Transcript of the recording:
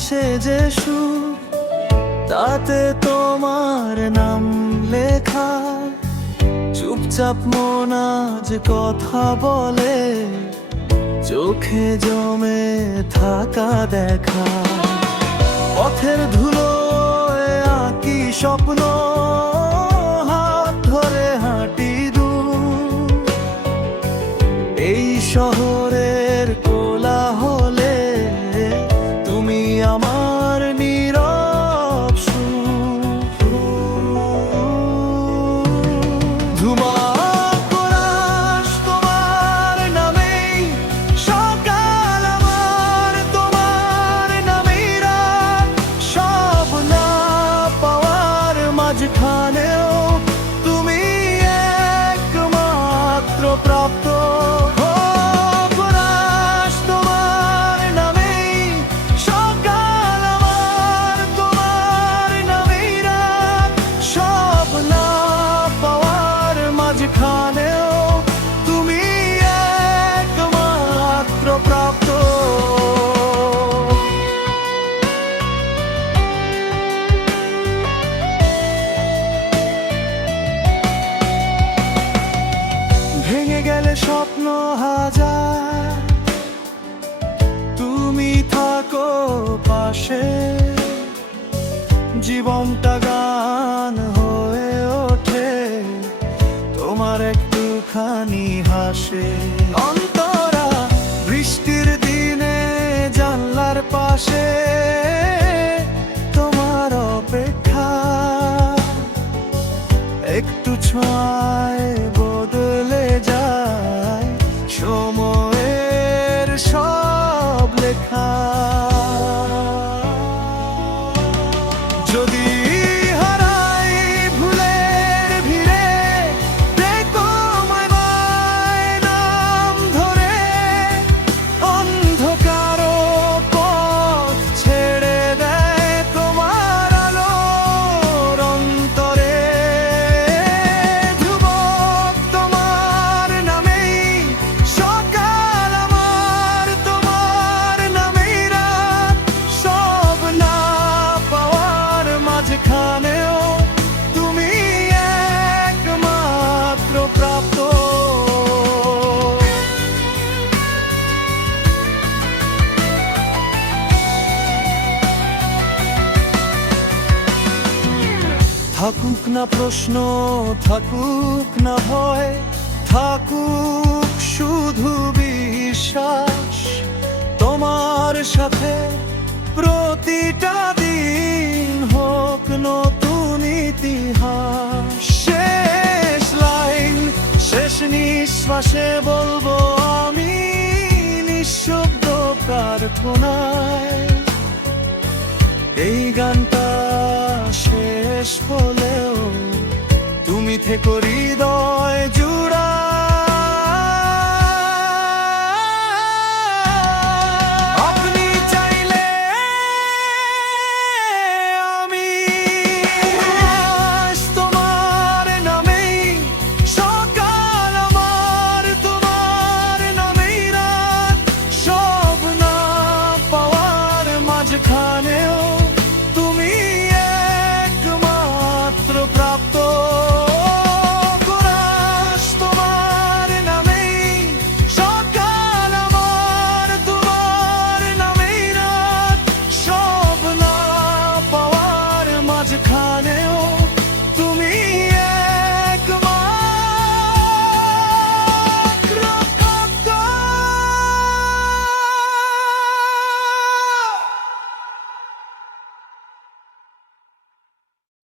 ভাসে যে সুর, তাতে তোমার নাম লেখা। চুপচাপ মন আজ কথা বলে, চোখে জমে থাকা দেখা। পথের ধুলোয় আঁকি স্বপ্ন, হাত ধরে হাঁটি দূর। এই শহরের কোলাহলে তুমি আমার নীরব সুর। ধুমাকড়াস তোমার নামেই সকাল, আমার তোমার নামেই রাত। সব না পাওয়ার মাঝখানেও তুমি একমাত্র প্রাপ্ত। মাঝখানেও তুমি একমাত্র প্রাপ্ত। ভেঙে গেলে স্বপ্ন হাজার, তুমি থাকো পাশে। জীবনটা গান হয়ে ওঠে তোমার একটুখানি হাসে। অন্তরা বৃষ্টির দিনে জানলার পাশে তোমার অপেক্ষা। একটু ছোঁয়ায় বদলে যায় সময়ের সব লেখা। যদি হারাই ভুলের ভিড়ে, দেখো আমায় নাম ধরে। অন্ধকারও পথ ছেড়ে দেয় তোমার আলোর অন্তরে। ধ্রুবক তোমার নামেই সকাল, আমার তোমার নামেই রাত। সব না পাওয়ার মাঝখানেও তুমি একমাত্র প্রাপ্ত। থাকুক না প্রশ্ন, থাকুক না ভয়, থাকুক শুধু বিশ্বাস। তোমার সাথে প্রতিটা দিন হোক নতুন ইতিহাস। শেষ লাইন, শেষ নিঃশ্বাসে বলবো আমি নিঃশব্দ প্রার্থনায়। এই গানটা শেষ হলেও তুমি থেকো হৃদয় জুড়া।